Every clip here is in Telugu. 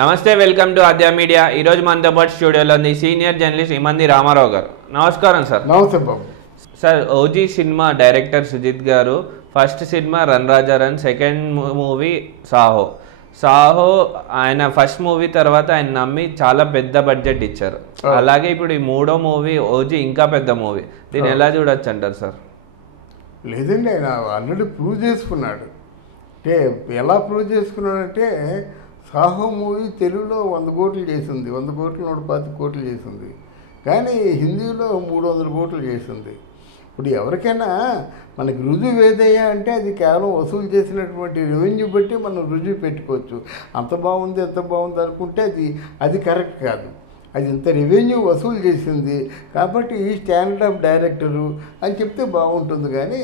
నమస్తే, వెల్కమ్ టు ఆద్య మీడియా. ఈరోజు మనతో పాటు స్టూడియోలో ఉంది సీనియర్ జర్నలిస్ట్ ఇమంది రామారావు గారు. నమస్కారం సార్. నమస్తే బాబు. Sir, OG cinema director Sujeeth గారు first cinema run Raja run, second movie Saaho. Saaho ఆయన ఫస్ట్ మూవీ తర్వాత ఆయన నమ్మి చాలా పెద్ద బడ్జెట్ ఇచ్చారు. అలాగే ఇప్పుడు ఈ మూడో మూవీ ఓజీ ఇంకా పెద్ద మూవీ. దీన్ని ఎలా చూడొచ్చు అంటారు సార్? లేదండి, ఆయన ఆల్రెడీ ప్రూవ్ చేసుకున్నాడు. అంటే ఎలా ప్రూవ్ చేసుకున్నాడంటే సాహో మూవీ తెలుగులో 100 కోట్లు చేసింది, 100 కోట్లు 120 కోట్లు చేసింది. కానీ హిందీలో 300 కోట్లు చేసింది. ఇప్పుడు ఎవరికైనా మనకి రుజువు ఏదయ్యా అంటే అది కేవలం వసూలు చేసినటువంటి రెవెన్యూ బట్టి మనం రుజువు పెట్టుకోవచ్చు. అంత బాగుంది ఎంత బాగుంది అనుకుంటే అది కరెక్ట్ కాదు. అది ఇంత రెవెన్యూ వసూలు చేసింది కాబట్టి ఈ స్టాండర్డ్ ఆఫ్ డైరెక్టరు అని చెప్తే బాగుంటుంది. కానీ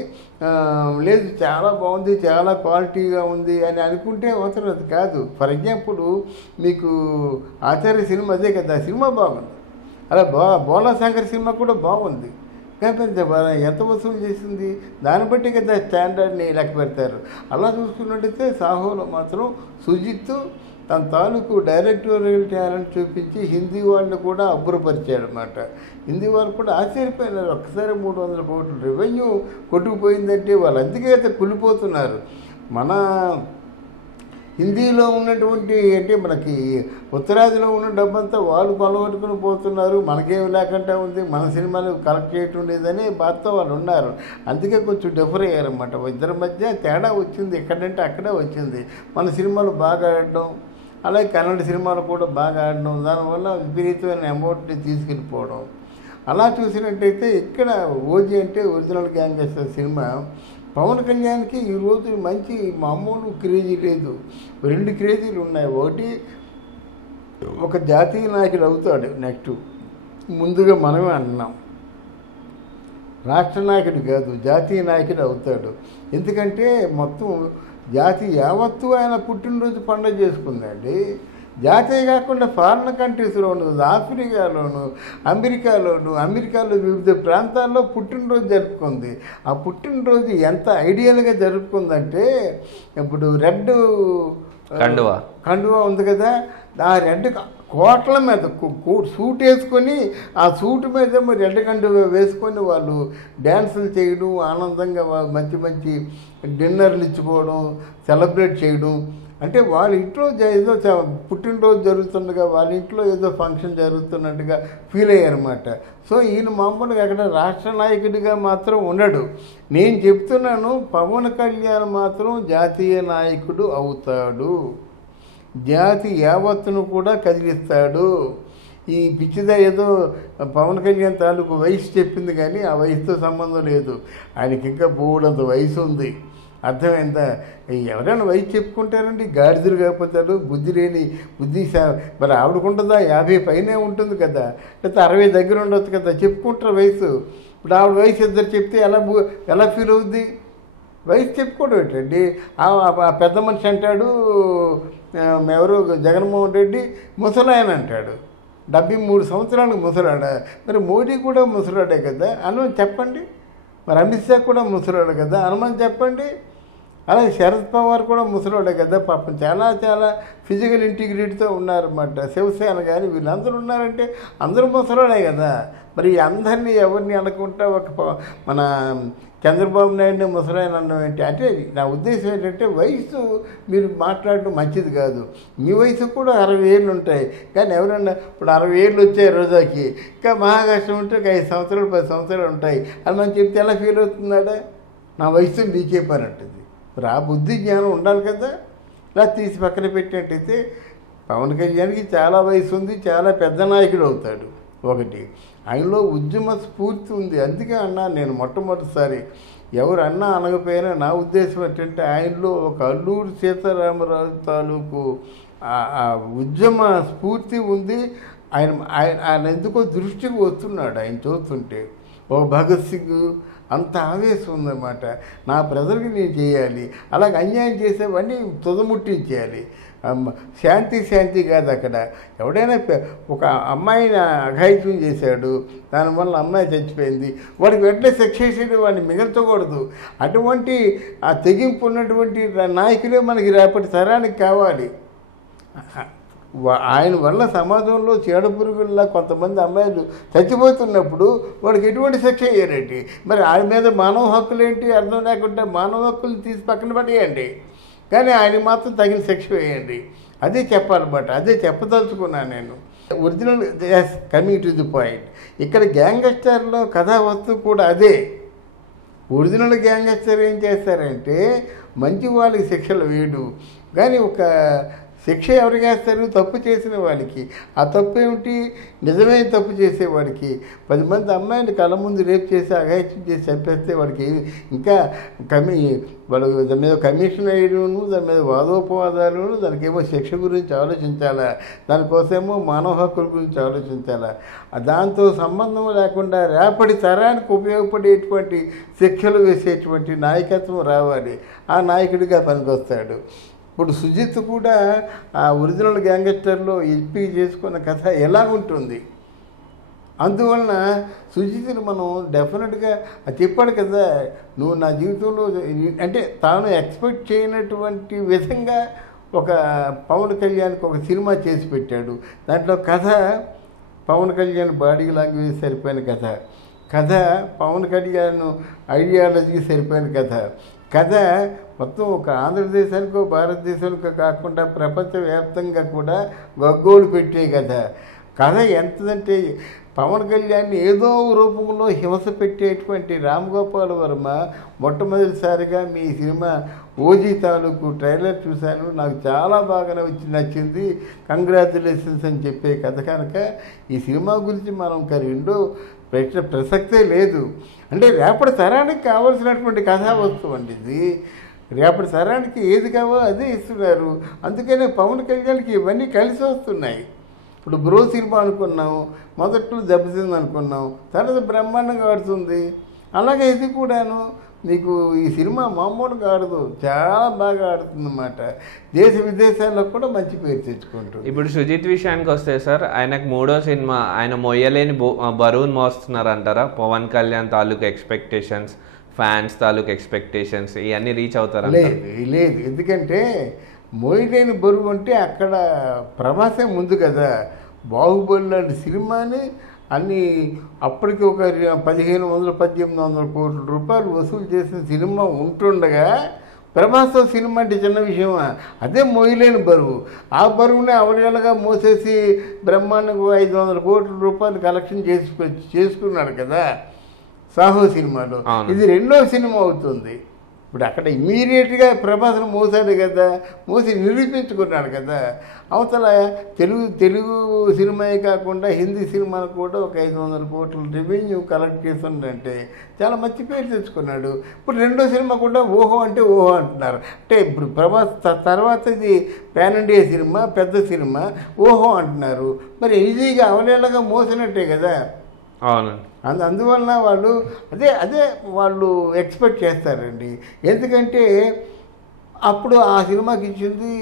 లేదు చాలా బాగుంది, చాలా క్వాలిటీగా ఉంది అని అనుకుంటే అవసరం అది కాదు. ఫర్ ఎగ్జాంపుల్ మీకు ఆచార్య సినిమా అదే కదా, సినిమా బాగుంది. అలా బోలా శంకర్ సినిమా కూడా బాగుంది. కానీ ఎంత వసూలు చేసింది దాన్ని బట్టి కదా స్టాండర్డ్ని లెక్క పెడతారు. అలా చూసుకున్నట్టయితే సాహోలో మాత్రం సుజిత్ తన తాలూకు డైరెక్టోరియల్ టాలెంట్ చూపించి హిందీ వాళ్ళని కూడా అబ్బురపరిచాడు అనమాట. హిందీ వాళ్ళు కూడా ఆశ్చర్యపోయినారు. ఒక్కసారి 300 కోట్లు రెవెన్యూ కొట్టుకుపోయిందంటే వాళ్ళు అందుకే అయితే కుళ్ళిపోతున్నారు. మన హిందీలో ఉన్నటువంటి అంటే మనకి ఉత్తరాదిలో ఉన్న డబ్బంతా వాళ్ళు కొలగొట్టుకుని పోతున్నారు, మనకేమి లేకుండా ఉంది, మన సినిమాలు కలెక్ట్ చేయటం లేదని బాధతో వాళ్ళు ఉన్నారు. అందుకే కొంచెం డిఫర్ అయ్యారన్నమాట. ఇద్దరి మధ్య తేడా వచ్చింది. ఎక్కడంటే అక్కడే వచ్చింది. మన సినిమాలు బాగా ఆడడం, అలాగే కన్నడ సినిమాలు కూడా బాగా ఆడడం, దానివల్ల విపరీతమైన అమౌంట్ని తీసుకెళ్ళిపోవడం. అలా చూసినట్టయితే ఇక్కడ ఓజీ అంటే ఒరిజినల్ గ్యాంగ్స్టర్ సినిమా. పవన్ కళ్యాణ్కి ఈరోజు మంచి మామూలు క్రేజీ లేదు, 2 క్రేజీలు ఉన్నాయి. ఒకటి, ఒక జాతీయ నాయకుడు అవుతాడు. నెక్స్ట్ ముందుగా మనమే అంటున్నాం, రాష్ట్ర నాయకుడు కాదు జాతీయ నాయకుడు అవుతాడు. ఎందుకంటే మొత్తం జాతి యావత్తు ఆయన పుట్టినరోజు పండుగ చేసుకుందండి. జాతీయ కాకుండా ఫారిన్ కంట్రీస్లోను, ఆఫ్రికాలోను, అమెరికాలో వివిధ ప్రాంతాల్లో పుట్టినరోజు జరుపుకుంది. ఆ పుట్టినరోజు ఎంత ఐడియల్గా జరుపుకుందంటే ఇప్పుడు రెడ్ కండువా ఉంది కదా, ఆ రెడ్ కోట్ల మీద సూట్ వేసుకొని ఆ సూట్ మీద రెడ్ కండువా వేసుకొని వాళ్ళు డ్యాన్సులు చేయడం, ఆనందంగా మంచి మంచి డిన్నర్లు ఇచ్చుకోవడం, సెలబ్రేట్ చేయడం. అంటే వాళ్ళ ఇంట్లో ఏదో పుట్టినరోజు జరుగుతుండగా వాళ్ళ ఇంట్లో ఏదో ఫంక్షన్ జరుగుతున్నట్టుగా ఫీల్ అయ్యారన్నమాట. సో ఈయన మామూలుగా అక్కడ రాష్ట్ర నాయకుడిగా మాత్రం ఉండడు. నేను చెప్తున్నాను, పవన్ కళ్యాణ్ మాత్రం జాతీయ నాయకుడు అవుతాడు, జాతి యావత్తును కూడా కదిలిస్తాడు. ఈ పిచ్చిదా ఏదో పవన్ కళ్యాణ్ తాలూకు వయసు చెప్పింది కానీ ఆ వయసుతో సంబంధం లేదు. ఆయనకి ఇంకా బోడంత వయసు ఉంది. అర్థమైందా? ఎవరైనా వయసు చెప్పుకుంటారండి, గాడిదలు కాకపోతాడు, బుద్ధి మరి ఆవిడకుంటుందా? 50 పైనే ఉంటుంది కదా, లేకపోతే 60 దగ్గర ఉండొచ్చు కదా, చెప్పుకుంటారు వయసు. ఇప్పుడు ఆవిడ వయసు ఇద్దరు చెప్తే ఎలా ఫీల్ అవుద్ది? వయసు చెప్పుకోవడం ఏంటండి? ఆ పెద్ద మనిషి అంటాడు, ఎవరు జగన్మోహన్ రెడ్డి ముసలాయన అంటాడు, 73 సంవత్సరాలకు ముసలాడా? మరి మోడీ కూడా ముసలాడే కదా, అనమని చెప్పండి. మరి అమిత్ షా కూడా ముసలాడు కదా, అనమని చెప్పండి. అలాగే శరద్ పవార్ కూడా ముసలాడే కదా. పాపం చాలా చాలా ఫిజికల్ ఇంటిగ్రిటీతో ఉన్నారన్నమాట. శివసేన కానీ వీళ్ళందరూ ఉన్నారంటే అందరూ ముసలాడే కదా. మరి అందరినీ ఎవరిని అనుకుంటా మన చంద్రబాబు నాయుడిని ముసలాయన అన్నం ఏంటి అంటే నా ఉద్దేశం ఏంటంటే వయసు మీరు మాట్లాడడం మంచిది కాదు. మీ వయసు కూడా 60 ఏళ్ళు ఉంటాయి. కానీ ఎవరన్నా ఇప్పుడు 60 ఏళ్ళు వచ్చాయి రోజాకి, ఇంకా మహాకష్టం ఉంటే 5 సంవత్సరాలు 10 సంవత్సరాలు ఉంటాయి అని మనం చెప్తే ఎలా ఫీల్ అవుతున్నాడా? నా వయసు నీకే పని అంటుంది. మరి ఆ బుద్ధి జ్ఞానం ఉండాలి కదా. ఇలా తీసి పక్కన పెట్టినట్టయితే పవన్ కళ్యాణ్కి చాలా వయసు ఉంది, చాలా పెద్ద నాయకుడు అవుతాడు. ఒకటి, ఆయనలో ఉద్యమ స్ఫూర్తి ఉంది. అందుకే అన్నా నేను మొట్టమొదటిసారి ఎవరు అన్నా అనకపోయినా నా ఉద్దేశం ఏంటంటే ఆయనలో ఒక అల్లూరి సీతారామరాజు తాలూకు ఆ ఉద్యమ స్ఫూర్తి ఉంది. ఆయన ఎందుకో దృష్టికి వస్తున్నాడు ఆయన చూస్తుంటే. ఓ భగత్ సింగ్ అంత ఆవేశం ఉందన్నమాట. నా ప్రజలకు నేను చేయాలి, అలాగే అన్యాయం చేసేవన్నీ తుదముట్టించేయాలి. శాంతి కాదు. అక్కడ ఎవడైనా ఒక అమ్మాయిని అఘాయిత్యం చేశాడు, దానివల్ల అమ్మాయి చచ్చిపోయింది, వాడికి వెంటనే శిక్ష చేసేది, వాడిని మిగల్చకూడదు. అటువంటి ఆ తెగింపు ఉన్నటువంటి నాయకులే మనకి రేపటి తరానికి కావాలి. ఆయన వల్ల సమాజంలో చీడపురుగుల్లా కొంతమంది అమ్మాయిలు చచ్చిపోతున్నప్పుడు వాడికి ఎటువంటి శిక్ష వేయరండి. మరి ఆయన మీద మానవ హక్కులు ఏంటి అర్థం లేకుండా మానవ హక్కులు తీసి పక్కన పడేయండి, కానీ ఆయన మాత్రం తగిన శిక్ష వేయండి. అదే చెప్పాలన్నమాట, అదే చెప్పదలుచుకున్నాను నేను. Original coming to the point, ఇక్కడ గ్యాంగ్స్టర్లో కథా వస్తువు కూడా అదే. ఒరిజినల్ గ్యాంగ్స్టర్ ఏం చేస్తారంటే మంచి వాళ్ళకి శిక్షలు వేయడు, కానీ ఒక శిక్ష ఎవరికి వేస్తారు? తప్పు చేసిన వాడికి. ఆ తప్పు ఏమిటి? నిజమైన తప్పు చేసేవాడికి. 10 మంది అమ్మాయిని కళ్ళ ముందు రేపు చేసి అఘాయిత్యం చేసి చంపేస్తే వాడికి ఇంకా వాడు దాని మీద కమిషన్ వేయడం, దాని మీద వాదోపవాదాలు, దానికేమో శిక్ష గురించి ఆలోచించాలా, దానికోసమేమో మానవ హక్కుల గురించి ఆలోచించాలా. దాంతో సంబంధం లేకుండా రేపటి తరానికి ఉపయోగపడేటువంటి శిక్షలు వేసేటువంటి నాయకత్వం రావాలి. ఆ నాయకుడిగా పనికొస్తాడు. ఇప్పుడు సుజిత్ కూడా ఆ ఒరిజినల్ గ్యాంగ్స్టర్లో ఎంపిక చేసుకున్న కథ ఎలా ఉంటుంది. అందువలన సుజిత్ని మనం డెఫినెట్గా చెప్పాడు కదా, నువ్వు నా జీవితంలో అంటే తాను ఎక్స్పెక్ట్ చేయనటువంటి విధంగా ఒక పవన్ కళ్యాణ్కి ఒక సినిమా చేసి పెట్టాడు. దాంట్లో కథ పవన్ కళ్యాణ్ బాడీ లాంగ్వేజ్ సరిపోయిన కథ పవన్ కళ్యాణ్ ఐడియాలజీ సరిపోయిన కథ మొత్తం ఒక ఆంధ్రదేశానికో భారతదేశానికో కాకుండా ప్రపంచవ్యాప్తంగా కూడా గగ్గోలు పెట్టే కథ ఎంతదంటే పవన్ కళ్యాణ్ ఏదో రూపంలో హింస పెట్టేటువంటి రామ్ గోపాల్ వర్మ మొట్టమొదటిసారిగా మీ సినిమా ఓజీ తాలూకు ట్రైలర్ చూశాను, నాకు చాలా బాగా నచ్చింది, కంగ్రాచులేషన్స్ అని చెప్పే కథ కనుక ఈ సినిమా గురించి మనం ఇంకా రెండో ప్రసక్తే లేదు. అంటే రేపటి తరానికి కావాల్సినటువంటి కథా వస్తువు అండి ఇది. రేపటి తరానికి ఏది కావాలో అదే ఇస్తున్నారు. అందుకనే పవన్ కళ్యాణ్కి ఇవన్నీ కలిసి వస్తున్నాయి. ఇప్పుడు బ్రో సినిమా అనుకున్నాం, మొదట్లో దెబ్బతింది అనుకున్నాం, తర్వాత బ్రహ్మాండంగా ఆడుతుంది. అలాగే ఇది కూడాను నీకు ఈ సినిమా మామూలుగా ఆడదు, చాలా బాగా ఆడుతుంది అన్నమాట. దేశ విదేశాల్లో కూడా మంచి పేరు తెచ్చుకుంటుంది. ఇప్పుడు సుజిత్ విషయానికి వస్తే సార్, ఆయనకు 3వ సినిమా ఆయన మొయ్యలేని బరువును మోస్తున్నారు అంటారా? పవన్ కళ్యాణ్ తాలూకు ఎక్స్పెక్టేషన్స్, ఫ్యాన్స్ తాలూకు ఎక్స్పెక్టేషన్స్ ఇవన్నీ రీచ్ అవుతారా? లేదు, ఎందుకంటే మోయలేని బరువు అంటే అక్కడ ప్రభాసే ముందు కదా. బాహుబలి లాంటి సినిమాని అన్ని అప్పటికి ఒక 1500-1800 కోట్ల రూపాయలు వసూలు చేసిన సినిమా ఉంటుండగా ప్రభాస్తో సినిమా అంటే చిన్న విషయమా? అదే మోయలేని బరువు. ఆ బరువునే అవలేలుగా మోసేసి బ్రహ్మాండంగా 500 కోట్ల రూపాయలు కలెక్షన్ చేసుకున్నాడు కదా సాహో సినిమాలో. ఇది 2వ సినిమా అవుతుంది. ఇప్పుడు అక్కడ ఇమ్మీడియట్గా ప్రభాస్ను మోసాడు కదా, మోసి నిరూపించుకున్నాడు కదా. అవతల తెలుగు సినిమాయే కాకుండా హిందీ సినిమాను కూడా ఒక 500 కోట్ల రెవెన్యూ కలెక్ట్ చేస్తుందంటే చాలా మంచి పేరు తెచ్చుకున్నాడు. ఇప్పుడు 2వ సినిమా కూడా ఓహో అంటే ఓహో అంటున్నారు. అంటే ఇప్పుడు ప్రభాస్ తర్వాత ఇది పాన్ ఇండియా సినిమా, పెద్ద సినిమా, ఓహో అంటున్నారు. మరి ఈజీగా అవలేలాగా మోసినట్టే కదా. అవునండి. అందువలన వాళ్ళు అదే వాళ్ళు ఎక్స్పెక్ట్ చేస్తారండి. ఎందుకంటే అప్పుడు ఆ సినిమాకి ఇచ్చింది,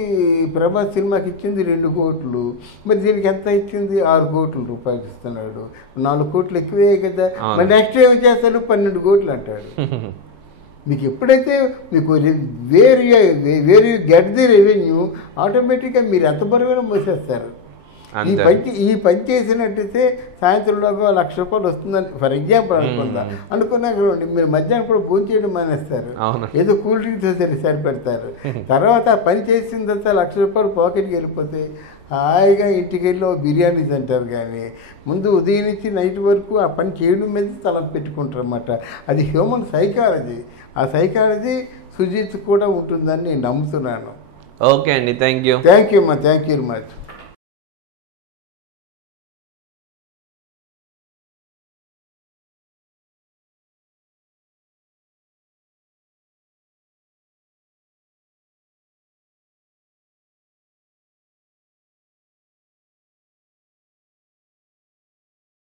ప్రభాస్ సినిమాకి ఇచ్చింది 2 కోట్లు, మరి దీనికి ఎంత ఇచ్చింది? 6 కోట్ల రూపాయలు ఇస్తున్నాడు. 4 కోట్లు ఎక్కువే కదా. మరి నెక్స్ట్ ఏం చేస్తాడు? 12 కోట్లు అంటాడు. మీకు ఎప్పుడైతే మీకు వేరు గెట్ ది రెవెన్యూ, ఆటోమేటిక్గా మీరు ఎంత బరువైనా మోసేస్తారు. ఈ పని చేసినట్టయితే సాయంత్రంలోగా 1,00,000 రూపాయలు వస్తుందని ఫర్ ఎగ్జాంపుల్ అనుకున్నాక మీరు మధ్యాహ్నం కూడా భోజనం చేయడం మానేస్తారు, ఏదో కూల్ డ్రింక్స్ సరిపెడతారు. తర్వాత ఆ పని చేసిన తర్వాత 1,00,000 రూపాయలు పాకెట్కి వెళ్ళిపోతే హాయిగా ఇంటికి వెళ్ళి బిర్యానీ తింటారు. కానీ ముందు ఉదయం నుంచి నైట్ వరకు ఆ పని చేయడం మీద తల పెట్టుకుంటారు అన్నమాట. అది హ్యూమన్ సైకాలజీ. ఆ సైకాలజీ సుజిత్ కూడా ఉంటుందని నేను నమ్ముతున్నాను. ఓకే అండి, థ్యాంక్ యూ అమ్మా, థ్యాంక్ యూ వెరీ మచ్.